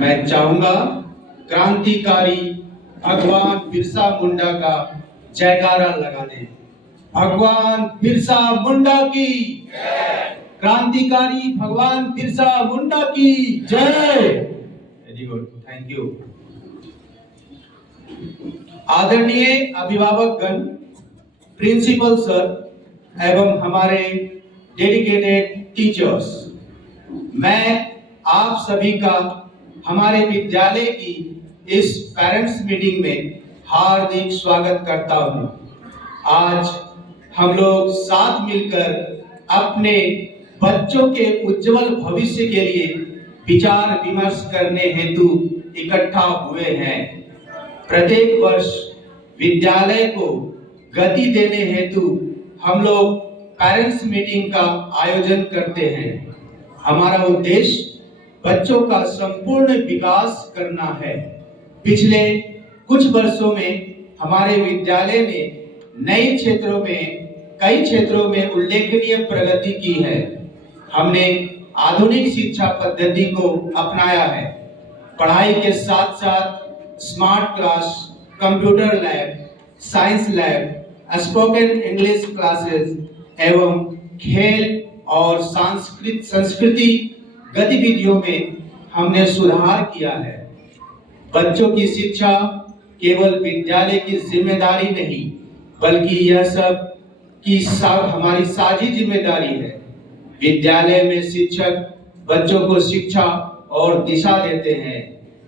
मैं चाहूंगा क्रांतिकारी भगवान बिरसा मुंडा का जयकारा लगा दें। भगवान बिरसा मुंडा की क्रांतिकारी भगवान बिरसा मुंडा की जय। Very good, thank you. आदरणीय अभिभावकगण, प्रिंसिपल सर एवं हमारे डेडिकेटेड टीचर्स, मैं आप सभी का हमारे विद्यालय की इस पेरेंट्स मीटिंग में हार्दिक स्वागत करता हूं। आज हम लोग साथ मिलकर अपने बच्चों के उज्जवल भविष्य के लिए विचार विमर्श करने हेतु इकट्ठा हुए हैं। प्रत्येक वर्ष विद्यालय को गति देने हेतु हम लोग पेरेंट्स मीटिंग का आयोजन करते हैं। हमारा उद्देश्य बच्चों का संपूर्ण विकास करना है। पिछले कुछ वर्षों में हमारे विद्यालय ने कई क्षेत्रों में उल्लेखनीय प्रगति की है। हमने आधुनिक शिक्षा पद्धति को अपनाया है। पढ़ाई के साथ साथ smart class, computer lab, science lab, spoken English classes एवं खेल और संस्कृति गतिविधियों में हमने सुधार किया है। बच्चों की शिक्षा केवल विद्यालय की जिम्मेदारी नहीं, बल्कि यह हमारी साझी जिम्मेदारी है। विद्यालय में शिक्षक बच्चों को शिक्षा और दिशा देते हैं,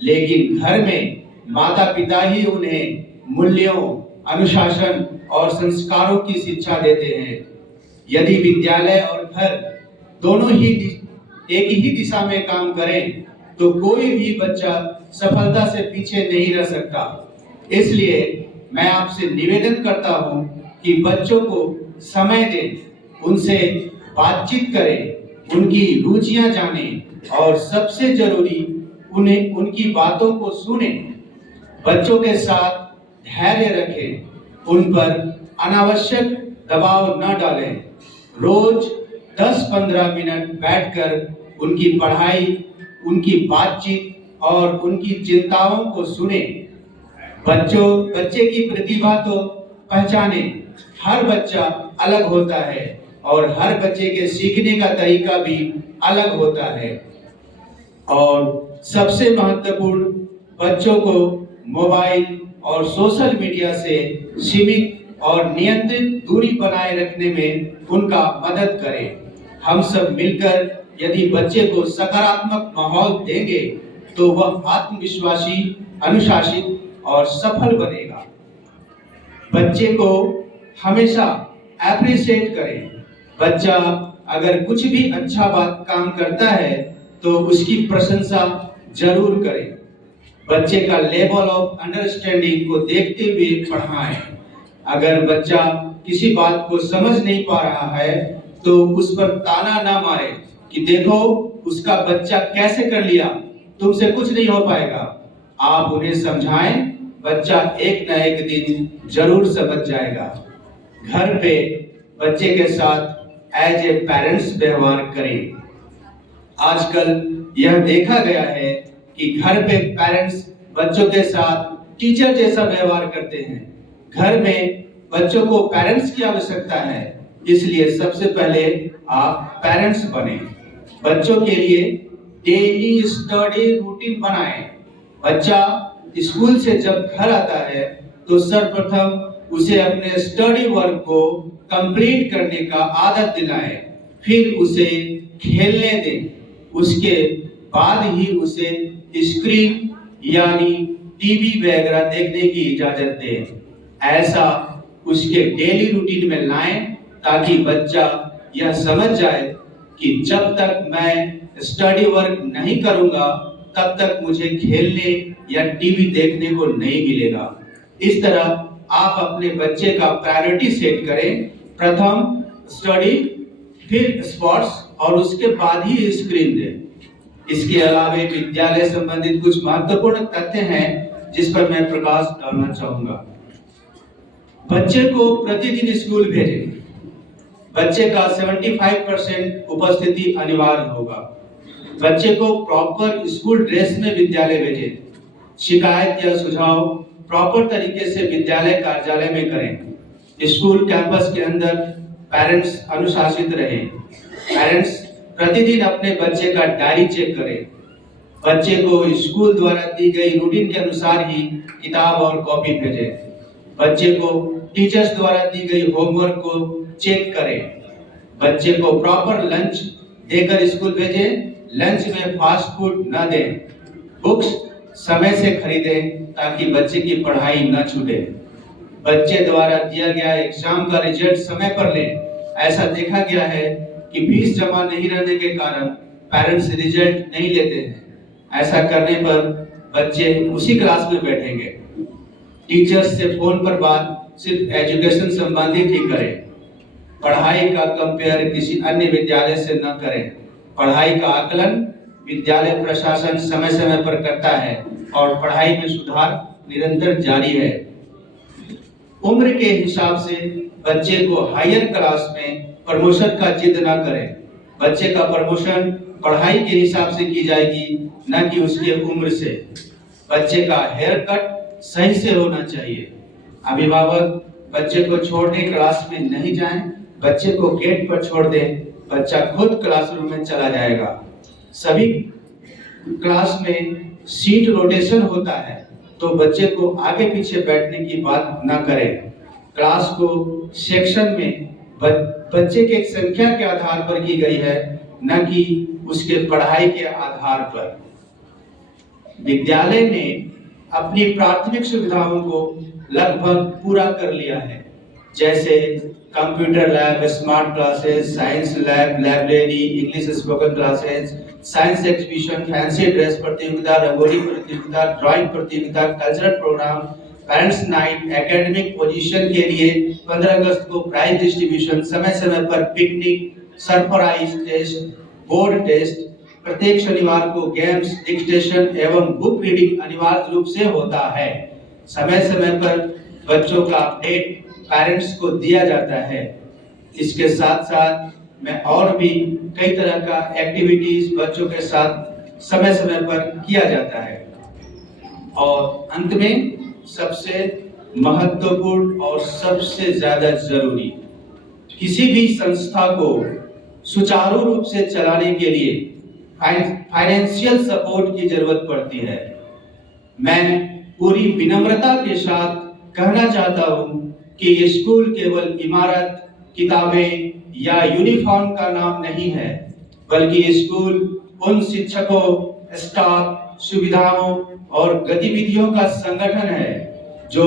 लेकिन घर में माता पिता ही उन्हें मूल्यों, अनुशासन और संस्कारों की शिक्षा देते हैं। यदि विद्यालय और घर दोनों ही एक ही दिशा में काम करें तो कोई भी बच्चा सफलता से पीछे नहीं रह सकता। इसलिए मैं आपसे निवेदन करता हूं कि बच्चों को समय दें, उनसे बातचीत करें, उनकी रुचियां जानें और सबसे जरूरी उन्हें उनकी बातों को सुनें। बच्चों के साथ धैर्य रखें, उन पर अनावश्यक दबाव न डालें। रोज 10-15 मिनट बैठकर उनकी पढ़ाई, उनकी बातचीत और उनकी चिंताओं को सुनें। बच्चे की प्रतिभा तो पहचाने। हर बच्चा अलग होता है और हर बच्चे के सीखने का तरीका भी अलग होता है। और सबसे महत्वपूर्ण, बच्चों को मोबाइल और सोशल मीडिया से सीमित और नियंत्रित दूरी बनाए रखने में उनका मदद करें। हम सब मिलकर यदि बच्चे को सकारात्मक माहौल देंगे तो वह आत्मविश्वासी, अनुशासित और सफल बनेगा। बच्चे को हमेशा एप्रिशिएट करें। बच्चा अगर कुछ भी अच्छा बात काम करता है तो उसकी प्रशंसा जरूर करें। बच्चे का लेवल ऑफ अंडरस्टैंडिंग को देखते हुए पढ़ाएं। अगर बच्चा किसी बात को समझ नहीं पा रहा है तो उस पर ताना ना मारे कि देखो उसका बच्चा कैसे कर लिया, तुमसे कुछ नहीं हो पाएगा। आप उन्हें समझाएं, बच्चा एक न एक दिन जरूर समझ जाएगा। घर पे बच्चे के साथ एज ए पेरेंट्स व्यवहार करें। आजकल यह देखा गया है कि घर पे पेरेंट्स बच्चों के साथ टीचर जैसा व्यवहार करते हैं। घर में बच्चों को पेरेंट्स की आवश्यकता है, इसलिए सबसे पहले आप पेरेंट्स बने। बच्चों के लिए डेली स्टडी रूटीन बनाएं। बच्चा स्कूल से जब घर आता है तो सर्वप्रथम उसे अपने स्टडी वर्क को कंप्लीट करने का आदत दिलाएं, फिर उसे खेलने दें। उसके बाद ही उसे स्क्रीन यानी टीवी वगैरह देखने की इजाजत दें। ऐसा उसके डेली रूटीन में लाएं ताकि बच्चा यह समझ जाए कि जब तक मैं स्टडी वर्क नहीं करूंगा तब तक मुझे खेलने या टीवी देखने को नहीं मिलेगा। इस तरह आप अपने बच्चे का प्रायोरिटी सेट करें। प्रथम स्टडी, फिर स्पोर्ट्स और उसके बाद ही स्क्रीन दें। इसके अलावा विद्यालय संबंधित कुछ महत्वपूर्ण तथ्य हैं जिस पर मैं प्रकाश डालना चाहूंगा। बच्चे को प्रतिदिन स्कूल भेजें। बच्चे का 75% उपस्थिति अनिवार्य होगा। बच्चे को प्रॉपर स्कूल ड्रेस में विद्यालय भेजें। शिकायत या सुझाव प्रॉपर तरीके से विद्यालय कार्यालय में करें। स्कूल कैंपस के अंदर पेरेंट्स अनुशासित रहें। पेरेंट्स प्रतिदिन अपने बच्चे का डायरी चेक करें। बच्चे को स्कूल द्वारा दी गई रूटीन के अनुसार ही किताब और कॉपी भेजें। बच्चे को टीचर्स द्वारा दी गई होमवर्क को चेक करें। बच्चे को प्रॉपर लंच देकर स्कूल भेजें। लंच में फास्ट फूड न दें। बुक्स समय से खरीदें ताकि बच्चे की पढ़ाई न छूटे। बच्चे द्वारा दिया गया एग्जाम का रिजल्ट समय पर लें। ऐसा देखा गया है कि फीस जमा नहीं रहने के कारण पेरेंट्स रिजल्ट नहीं लेते हैं। ऐसा करने पर बच्चे उसी क्लास में बैठेंगे। टीचर्स से फोन पर बात सिर्फ एजुकेशन संबंधित ही करें। पढ़ाई का कंपेयर किसी अन्य विद्यालय से न करें। पढ़ाई का आकलन विद्यालय प्रशासन समय समय पर करता है और पढ़ाई में सुधार निरंतर जारी है। उम्र के हिसाब से बच्चे को हायर क्लास में प्रमोशन का जिद न करें। बच्चे का प्रमोशन पढ़ाई के हिसाब से की जाएगी, न कि उसके उम्र से। बच्चे का हेयर कट सही से होना चाहिए। अभिभावक बच्चे को छोड़ने क्लास में नहीं जाएं। बच्चे को गेट पर छोड़ दें। बच्चा खुद क्लासरूम में चला जाएगा। सभी क्लास में सीट रोटेशन होता है, तो बच्चे को आगे पीछे बैठने की बात न करें। क्लास को सेक्शन में बच्चे के संख्या के आधार पर की गई है, न कि उसके पढ़ाई के आधार पर। विद्यालय ने अपनी प्राथमिक सुविधाओं को लगभग पूरा कर लिया है, जैसे computer lab, smart classes, science lab, library, English spoken classes, science exhibition, fancy dress प्रतियोगिता, रंगोली प्रतियोगिता, ड्राइंग प्रतियोगिता, cultural programme, parents night, academic position के लिए 15 अगस्त को प्राइज डिस्ट्रीब्यूशन, समय समय पर picnic, surprise test, board test, प्रत्येक शनिवार को गेम्स, डिक्टेशन एवं बुक रीडिंग अनिवार्य रूप से होता है। समय समय पर बच्चों का अपडेट पेरेंट्स को दिया जाता है। इसके साथ साथ में और भी कई तरह का एक्टिविटीज बच्चों के साथ समय समय पर किया जाता है। और अंत में सबसे महत्वपूर्ण और सबसे ज्यादा जरूरी, किसी भी संस्था को सुचारू रूप से चलाने के लिए फाइनेंशियल सपोर्ट की जरूरत पड़ती है। मैं पूरी विनम्रता के साथ कहना चाहता हूं कि स्कूल केवल इमारत, किताबें या यूनिफॉर्म का नाम नहीं है, बल्कि स्कूल उन शिक्षकों, स्टाफ, सुविधाओं और गतिविधियों का संगठन है जो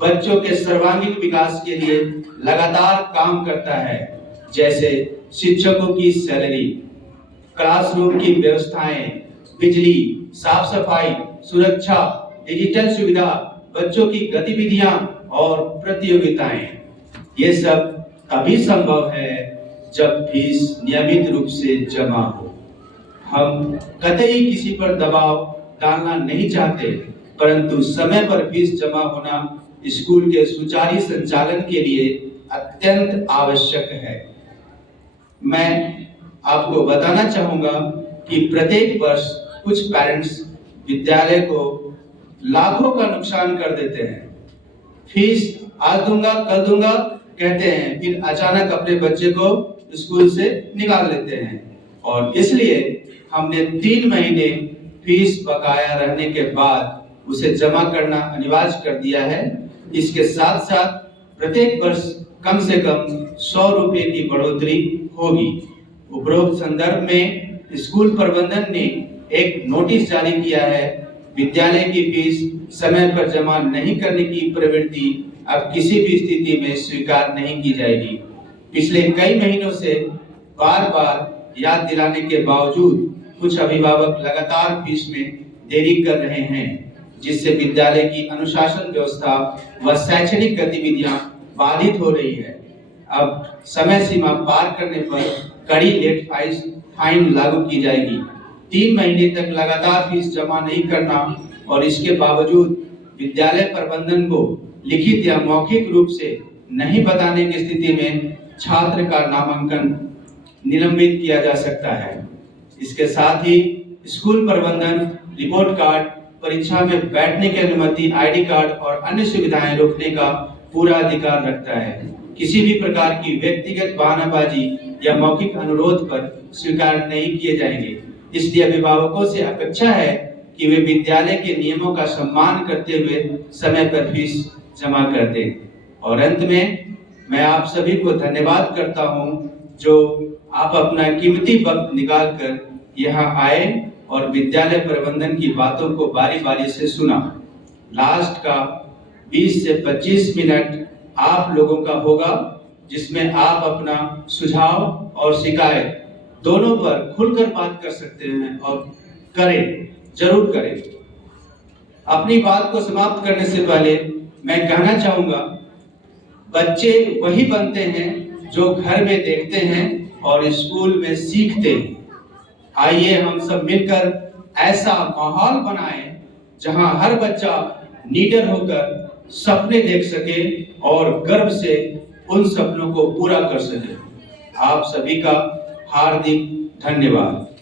बच्चों के सर्वांगीण विकास के लिए लगातार काम करता है। जैसे शिक्षकों की सैलरी, क्लासरूम की व्यवस्थाएं, बिजली, साफ सफाई, सुरक्षा, डिजिटल सुविधा, बच्चों की गतिविधियां और प्रतियोगिताएं। ये सब तभी संभव है जब फीस नियमित रूप से जमा हो। हम कतई किसी पर दबाव डालना नहीं चाहते, परंतु समय पर फीस जमा होना स्कूल के सुचारू संचालन के लिए अत्यंत आवश्यक है। मैं आपको बताना चाहूंगा कि प्रत्येक वर्ष कुछ पेरेंट्स विद्यालय को लाखों का नुकसान कर देते हैं। फीस आज दूंगा कल दूंगा कहते हैं, फिर अचानक अपने बच्चे को स्कूल से निकाल लेते हैं। और इसलिए हमने 3 महीने फीस बकाया रहने के बाद उसे जमा करना अनिवार्य कर दिया है। इसके साथ साथ प्रत्येक वर्ष कम से कम 100 रुपए की बढ़ोतरी होगी। उपरोक्त संदर्भ में स्कूल प्रबंधन ने एक नोटिस जारी किया है। विद्यालय की फीस समय पर जमा नहीं करने की प्रवृत्ति अब किसी भी स्थिति में स्वीकार नहीं की जाएगी। पिछले कई महीनों से बार बार याद दिलाने के बावजूद कुछ अभिभावक लगातार फीस में देरी कर रहे हैं, जिससे विद्यालय की अनुशासन व्यवस्था व शैक्षणिक गतिविधियां बाधित हो रही है। अब समय सीमा पार करने पर कड़ी लेट फाइन लागू की जाएगी। 3 महीने तक लगातार फीस जमा नहीं करना और इसके बावजूद विद्यालय प्रबंधन को लिखित या मौखिक रूप से नहीं बताने की स्थिति में छात्र का नामांकन निलंबित किया जा सकता है। इसके साथ ही स्कूल प्रबंधन रिपोर्ट कार्ड, परीक्षा में बैठने की अनुमति, आईडी कार्ड और अन्य सुविधाएं रोकने का पूरा अधिकार रखता है। किसी भी प्रकार की व्यक्तिगत बहानाबाजी या मौखिक अनुरोध पर स्वीकार नहीं किए जाएंगे। इसलिए अभिभावकों से अपेक्षा है कि वे विद्यालय के नियमों का सम्मान करते हुए समय पर फीस जमा कर दें। और अंत में मैं आप सभी को धन्यवाद करता हूं जो आप अपना कीमती वक्त निकाल कर यहाँ आए और विद्यालय प्रबंधन की बातों को बारी बारी से सुना। लास्ट का 20 से 25 मिनट आप लोगों का होगा, जिसमें आप अपना सुझाव और शिकायत दोनों पर खुलकर बात कर सकते हैं और करें, जरूर करें। अपनी बात को समाप्त करने से पहले मैं कहना चाहूंगा, बच्चे वही बनते हैं जो घर में देखते हैं और स्कूल में सीखते हैं। आइए हम सब मिलकर ऐसा माहौल बनाएं जहां हर बच्चा निडर होकर सपने देख सके और गर्व से उन सपनों को पूरा कर सके। आप सभी का हार्दिक धन्यवाद।